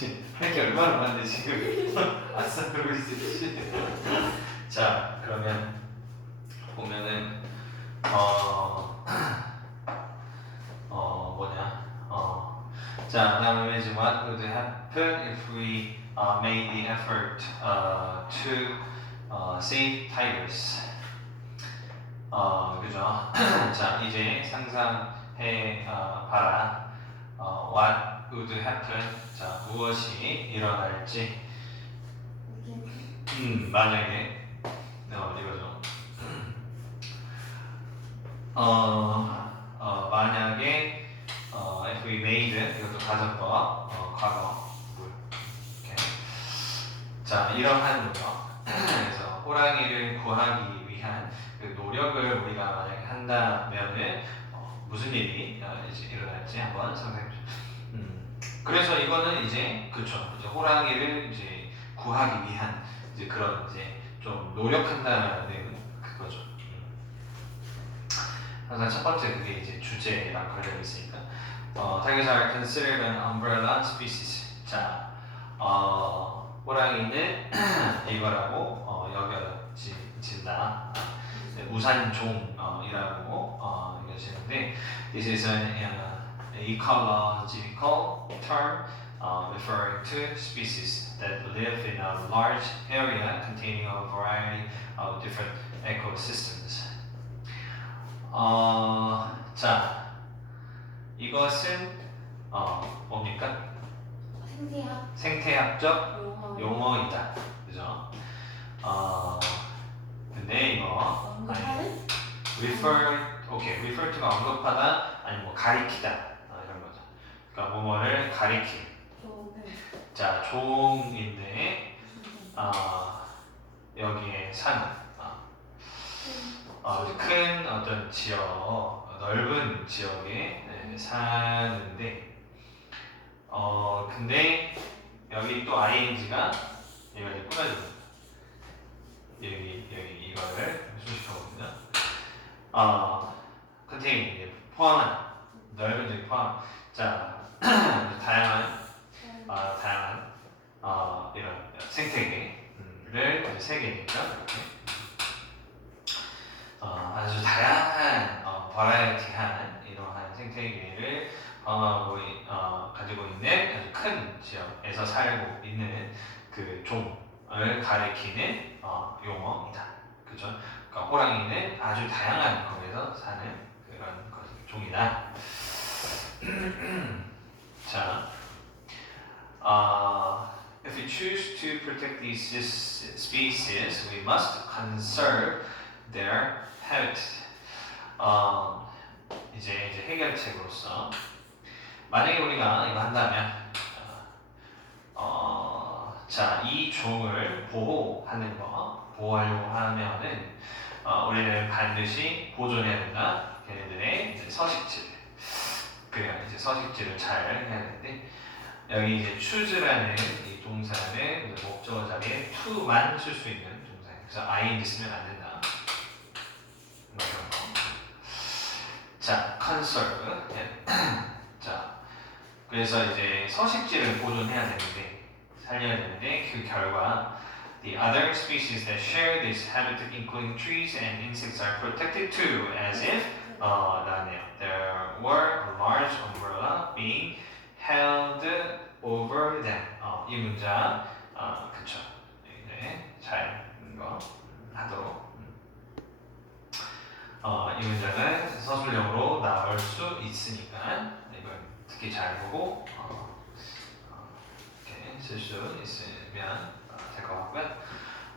씨, 이렇게 얼마나 많은데 지금 아싸 그러고 있지. 자, 그러면 보면은 어, 어 뭐냐, 어, 자, 그다음에 이제 what would happen if we uh, made the effort uh, to uh, save tigers? 어, 그죠? 자, 이제 상상해 어, 봐라. 어, what would happen? 자, 무엇이 일어날지. 음, 만약에 어, 이거죠. 어, 어, 만약에 어, if we made 이것도 가정법, 어, 과거 물. 이렇게. 자, 이러한 거. 그래서 호랑이를 구하기 위한 그 노력을 우리가 만약에 한다면은 어, 무슨 일이 어, 일어날지 한번 상상해 보죠. 음, 그래서 이거는 이제 그쵸 이제 호랑이를 이제 구하기 위한 이제 그런 이제 좀 노력한다는 그거죠. 음. 항상 첫 번째 그게 이제 주제랑 관련 있으니까. 어, tigers are considered an umbrella species. 자, 어, 호랑이는 이거라고 어, 여겨진다. 네, 우산종이라고 어, 여겨지는데, this is an uh, ecological term uh, referring to species that live in a large area containing a variety of different ecosystems. 어, 자, 이것은 어, 뭡니까? 생태학 생태학적 용어 용어이다. 그죠? 어, 근데 이거 아니, refer, 오케이, refer to가 언급하다 아니 뭐 가리키다 어. 그러니까 뭐뭐를 가리키. 종을 자, 종인데 어, 여기에 사는 어, 어, 큰 어떤 지역, 넓은 지역에 네, 사는데 어 근데 여기 또 ing가 얘가 이제 꾸며집니다. 여기 여기 이거를 수식하거든요. 어 contain 이제 포함한 넓은 지역 포함. 자 다양한 어, 다양한 어, 이런 생태계를 이제 세 개니까 이렇게 어, 아주 다양한 어, 버라이어티한 이러한 생태계를 어, 가지고 있는 아주 큰 지역에서 살고 있는 그 종을 가리키는 어, 용어이다. 그죠? 그러니까 호랑이는 아주 다양한 거기서 사는 그런 것, 종이다. 자, 어, if we choose to protect these species, we must conserve their habitat. 어, 이제 이제 해결책으로서 만약에 우리가 이거 한다면 어, 자, 이 종을 보호하는 거, 보호하려고 하면은 어, 우리는 반드시 보존해야 된다. 걔네들의 이제 서식지. 그래야 이제 서식지를 잘 해야 되는데 여기 이제 choose라는 이 동사는 목적어 자리에 to만 쓸 수 있는 동사예요. 그래서 ing 쓰면 안 된다. 뭐 이런 거. 자, conserve. 예. 자, 그래서 이제 서식지를 보존해야 되는데 살려야 되는데 그 결과 the other species that share this habitat, including trees and insects, are protected too, as if 어, 나네요. There were a large umbrella being held over them. 어, 이 문장, 어, 그쵸. 이제 잘 이거 하도록. 음. 어, 이 문장은 서술형으로 나올 수 있으니까 이걸 특히 잘 보고 어, 어, 이렇게 쓸 수 있으면 될 것 같고요.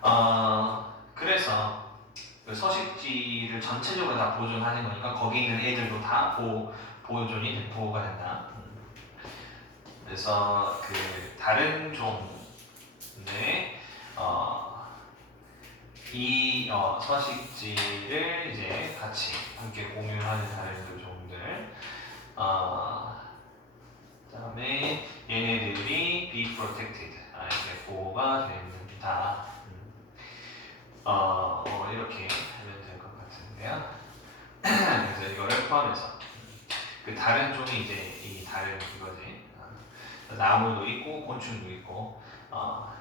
어, 그래서 그 서식지를 전체적으로 다 보존하는 거니까 거기 있는 애들도 다 보호, 보존이 된- 보호가 된다. 음. 그래서 그 다른 종의 어, 이 어, 서식지를 이제 같이 함께 공유하는 다른 그 종들. 어, 그다음에 얘네들이 be protected, 아, 이제 보호가 됩니다. 음. 어, 뭐 이렇게 하면 될 것 같은데요. 그래서 이거를 포함해서 그 다른 종이 이제 이 다른 이거지. 어, 나무도 있고 곤충도 있고 어,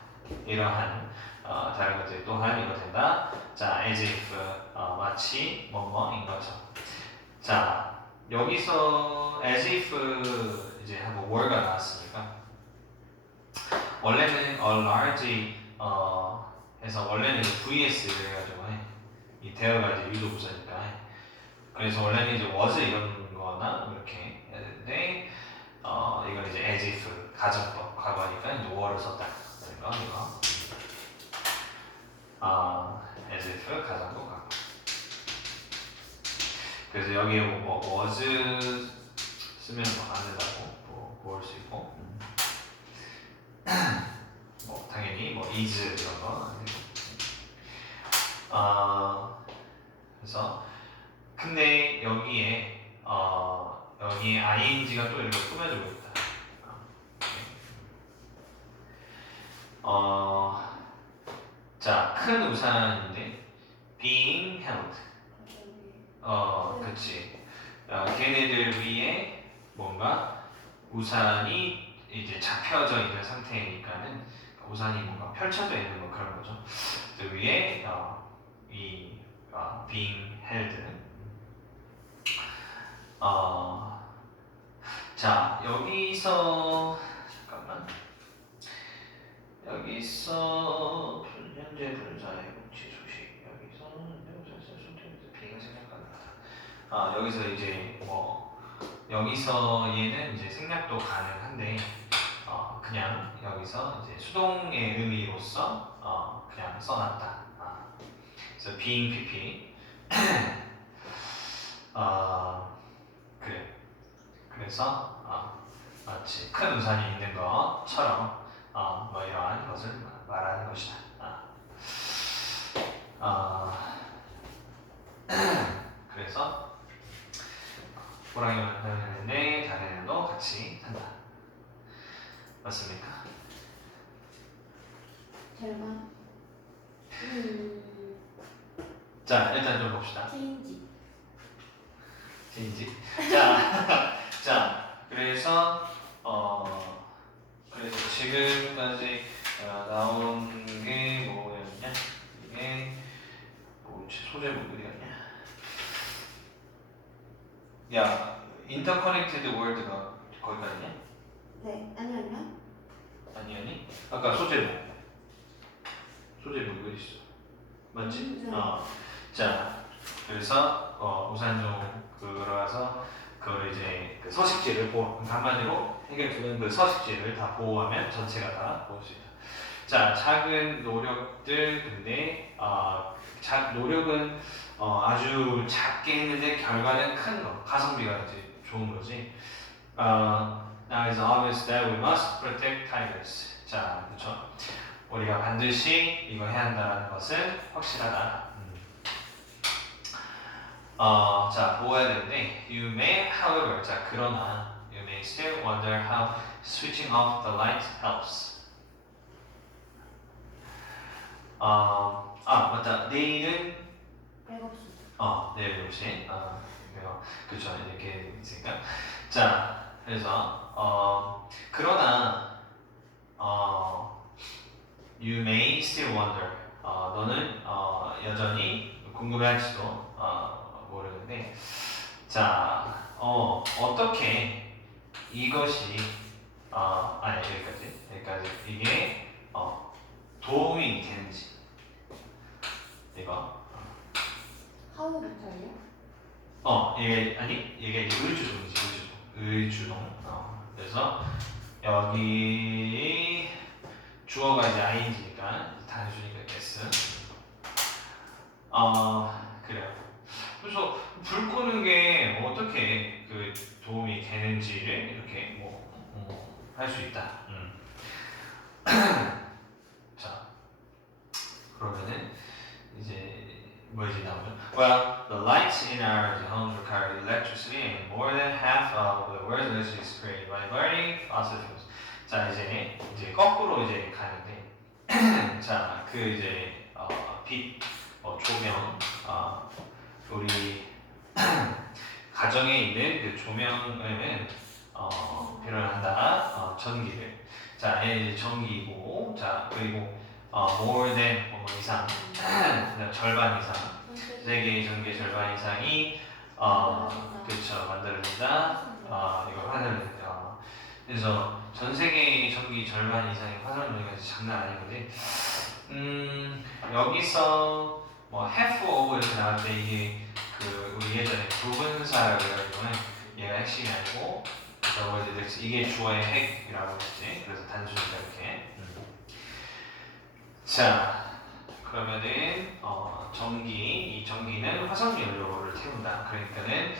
이러한 어, 다른 것들 또한 이거 된다. 자, as if 어, 마치 뭐뭐인 것처럼. 자, 여기서 as if 이제 하고 were가 나왔으니까 원래는 a large 어, 해서 원래는 vs를 해가지고 해. 이 대어가 이제 유도 부사니까 해. 그래서 원래는 이제 was 이런 거나 이렇게 되는데 어, 이건 이제 as if 가정법 과거니까 were를 썼다. 이거 이거. 아, as if 가정법 과거. 그래서 여기에 뭐, 뭐 was 쓰면 뭐안 된다고 뭐 볼 수 있고 음. 뭐 당연히 뭐 is 이런 거 안 되고. 아 그래서 근데 여기에 어 여기에 ing가 또 이렇게 꾸며주고 있다. 어, 자, 큰 우산인데 being held. 어, 그치. 어, 걔네들 위에 뭔가 우산이 이제 잡혀져 있는 상태니까는 우산이 뭔가 펼쳐져 있는 뭐 그런 거죠. 그 위에 어, 이 어, being held. 어, 자 여기서 여기서 현재 분사의 뭉치 소식 여기서 비가 생략한다. 아 여기서 이제 뭐 여기서 얘는 이제 생략도 가능한데 어, 그냥 여기서 이제 수동의 의미로서 어, 그냥 써놨다. 아, 그래서 being pp. 어, 그래. 그래서 어, 마치 큰 우산이 있는 것처럼 어, 뭐 이러한 것을 말하는 것이다. 아. 어, 그래서 하는데 다른 애도 같이 한다. 맞습니까? 절반. 음. 자 일단 좀 봅시다. 체인지. 체인지. 자, 자 그래서 어 그래서 지금까지 어, 나온 게 뭐였냐? 이게 뭐지 소제목들이었냐? 야 인터커넥티드 월드가 거기까지냐? 네. 아니 아니요. 아니 아니 아까 소제목 소제목 어디 있어? 맞지? 음, 네. 어. 자 그래서 어, 우산종 들어가서 그걸 이제 그 서식지를 보호 한마디로 해결되는 그 서식지를 다 보호하면 전체가 다수 있다. 자 작은 노력들 근데 어, 자, 노력은 어, 아주 작게 했는데 결과는 큰 거. 가성비가 이제 좋은 거지. 어, now it's obvious that we must protect tigers. 자, 그렇죠. 우리가 반드시 이거 해야 한다는 것은 확실하다. 음. 어, 자, 보호해야 되는데 you may, however, 자, 그러나 you may still wonder how switching off the light helps. 어, 아, 맞다. 내일은 백업수. 어, 내일 혹시 어, 이거 그렇죠. 이렇게 있으니까. 자, 그래서 어, 그러나 어, you may still wonder. 어, 너는 어, 여전히 궁금해할지도 어, 모르는데, 자, 어, 어떻게 이것이 어, 아니 여기까지 여기까지 이게 어, 도움이 되는지 이거. 하우 부터예요? 어, 이게 아니 이게 의주동이지 의주동. 의주동. 어, 그래서 여기 주어가 이제 ing니까 단수니까 s. 어, 그래요. 그래서 불 끄는 게 어떻게 그 도움이 되는지를 이렇게 뭐 할 수 있다. 음. 자, 그러면은 이제 뭐지? Well, the lights in our homes require electricity, and more than half of the world's electricity is created by burning fossil fuels. 자 이제 이제 거꾸로 이제 가는데, 자그 이제 어, 빛, 어, 조명, 어, 우리 가정에 있는 그 조명에는 어, 표현을 한다. 어, 전기를. 자, 얘 이제 전기고, 자 그리고 어, more than 뭐 이상, 그냥 절반 이상, 세계의 전기 절반 이상이 어, 그렇죠 만들어진다. 아 이걸 어, 그래서 전 세계의 전기 절반 이상이 환원력이 장난 아닌 거지. 음 여기서 뭐 half of 이렇게 때 이게 그 우리 예전에 부분사라고 해가지고는 얘가 핵심이 아니고 그래서 이제 이게 주어의 핵이라고 했지. 그래서 단순이다 이렇게. 음. 자 그러면은 어, 전기 이 전기는 화석 연료를 태운다. 그러니까는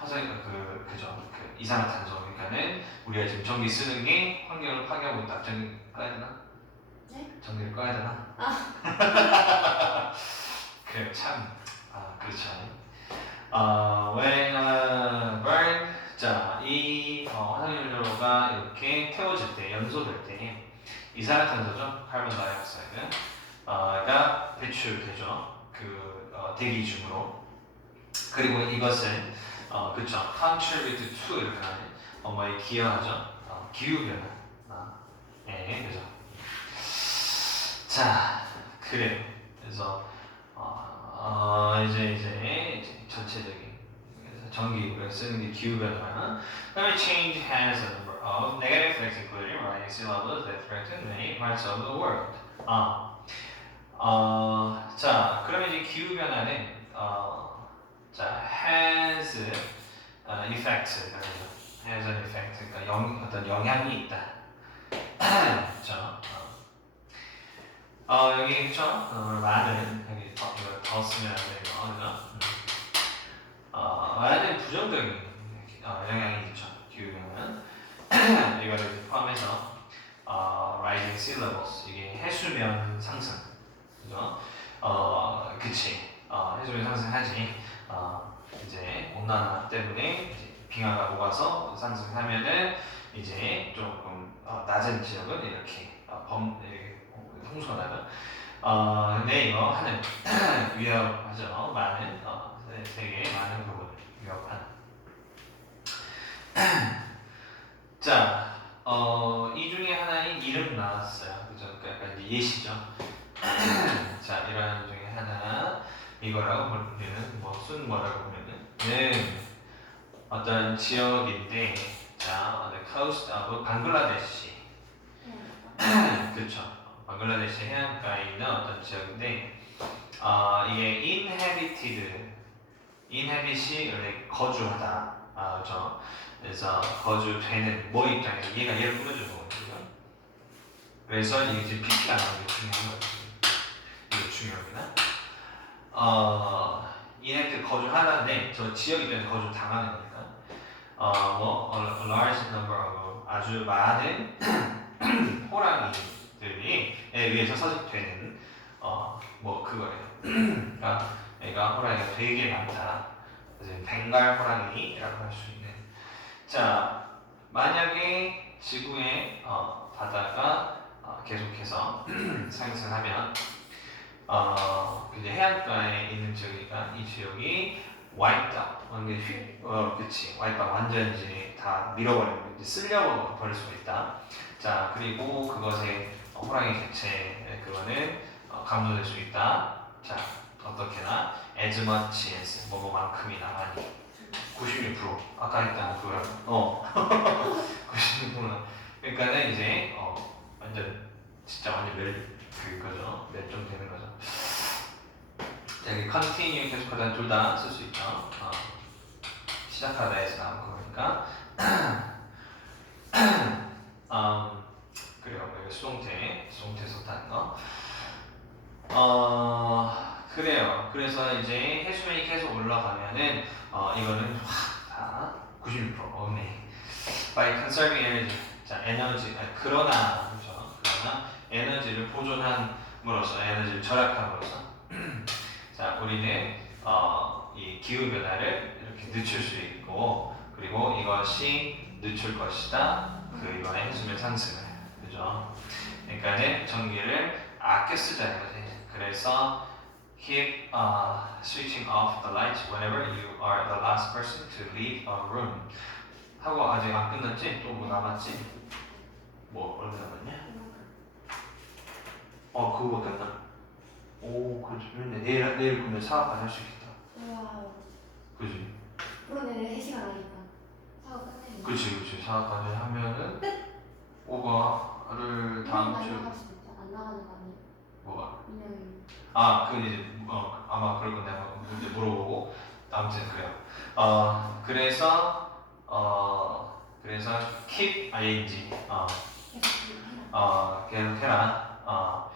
화석 그 그죠 그 이산화탄소 그러니까는 우리가 지금 전기 쓰는 게 환경을 파괴하고 있다. 전기 꺼야 되나? 네? 전기를 꺼야 되나? 그래 참 아, 그렇죠. 어, when uh, burn 자 이 어, 화석 연료가 이렇게 태워질 때 연소될 때 이산화탄소죠? 카본 다이옥사이드 어가 배출되죠. 그 어, 대기 중으로. 그리고 이것은 어 그쵸. Contribute to 이렇게 하는 어 뭐에 기여하죠? 어, 기후 변화. 아, 예 그죠. 자 그래요 그래서 어, 어 이제 이제 전체적인 전기를 쓰는 게 기후 변화 climate change has a of negative effects including rising sea levels that threaten many parts of the world 아 어, 자, 그러면 이제 기후 변화는 어, 자, has 어, effect, has an effect, 그러니까 영, 어떤 영향이 있다. 그렇죠. 어, 어, 여기 그렇죠. 어, 많은 여기 더, 이거 더 쓰면 안 돼요. 그죠? 음. 어, 많은 부정적인 어, 영향이 이거를 포함해서 어, rising levels 이게 해수면 상승. 그죠? 어, 그치. 어, 해수면 상승하지. 어, 이제 온난화 때문에 이제 빙하가 녹아서 상승하면은 이제 조금 어, 낮은 지역은 이렇게 어, 범 이렇게 홍수가 나죠. 어, 근데 이거 하는 위협하죠. 많은 어, 세- 세계 많은 부분을 위협하는. 자, 어, 이 중에 하나인 이름 나왔어요. 그죠? 그러니까 약간 이제 예시죠. 자, 이러한 중에 하나 이거라고 부르는 뭐 순 뭐라고 부르는 는 어떤 지역인데 자, the coast of 방글라데시 그렇죠. 방글라데시 해안가에 있는 어떤 지역인데 아 이게 inhabited inhabit이 원래 거주하다 아 그렇죠. 그래서 거주되는 뭐 입장에서 얘가 얘를 꾸며주는 거거든요. 그래서 이게 지금 PP가 나오는 게 중요한 거예요. 이게 중요합니다. 어, 이네트 거주하는데 저 지역 입장에서 거주 당하는 거니까 어뭐 a large number of 아주 많은 호랑이들이 에 의해서 서식되는 어뭐 그거예요. 그러니까 얘가 호랑이가 되게 많다. 그래서 벵갈 호랑이라고 할 수 있는. 자 만약에 지구의 어, 바다가 어, 계속해서 상승하면 어, 이제 해안가에 있는 지역이니까 이 지역이 휘, 어, 그치 와이다 완전 이제 다 밀어버리고 이제 쓸려 버릴 수가 있다. 자 그리고 그것의 어, 호랑이 개체 그거는 어, 감소될 수 있다. 자 어떻게나 as much as 뭐뭐만큼이나 많이 96% 아까 했던 그거랑 어 96%나 그러니까는 이제 어 완전 진짜 완전 멸 그 거죠 멸종 되는 거죠. 자, 여기 continue 계속하다 둘 다 쓸 수 있죠. 어. 시작하다에서 나온 거니까. 음, 그래요. 여기 수동태, 수동태에서 딴 거. 어, 그래요. 그래서 이제 해수면이 계속 올라가면은 어, 이거는 확다 96% 어메. By conserving energy. 자, 에너지. 아, 그러나 그렇죠. 그러나 에너지를 보존함으로써 에너지를 절약함으로써 자, 우리는 어, 이 기후 변화를 이렇게 늦출 수 있고 그리고 이것이 늦출 것이다. 그 이번에 해수면 상승을 그죠? 그러니까는 전기를 아껴 쓰자는 거지. 그래서 keep uh, switching off the lights whenever you are the last person to leave a room. 하고 아직 안 끝났지? 또 뭐 남았지? 뭐 얼마 남았냐? 어 그거 끝나? 오 그렇지 근데 내일 내일 그러면 사업까지 할수 있겠다 우와. 그지? 그러네, 내일 3 시간 하니까. 사업 끝내네. 그치 그치 사업까지 하면은 오버를 다음 안주 나갈 수도 있다. 안 나가는 거 아니야? 민영이. 아, 그 이제 어, 아마 그럴 건데 한번 이제 물어보고 아무튼 그래요. 어 그래서 어 그래서 keep ing 어, 계속 해라. 어 계속해라. 어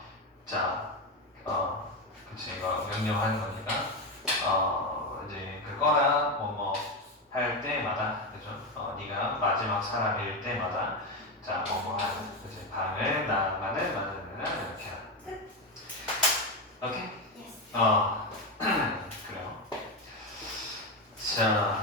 자 어 그치 이거 명령하는 거니까 어 이제 그거나 뭐뭐 할 때마다 그죠? 어 네가 마지막 사람일 때마다 자 뭐뭐 하는 그치 방을 나가는 나는 오케이? 아 그래요. 자.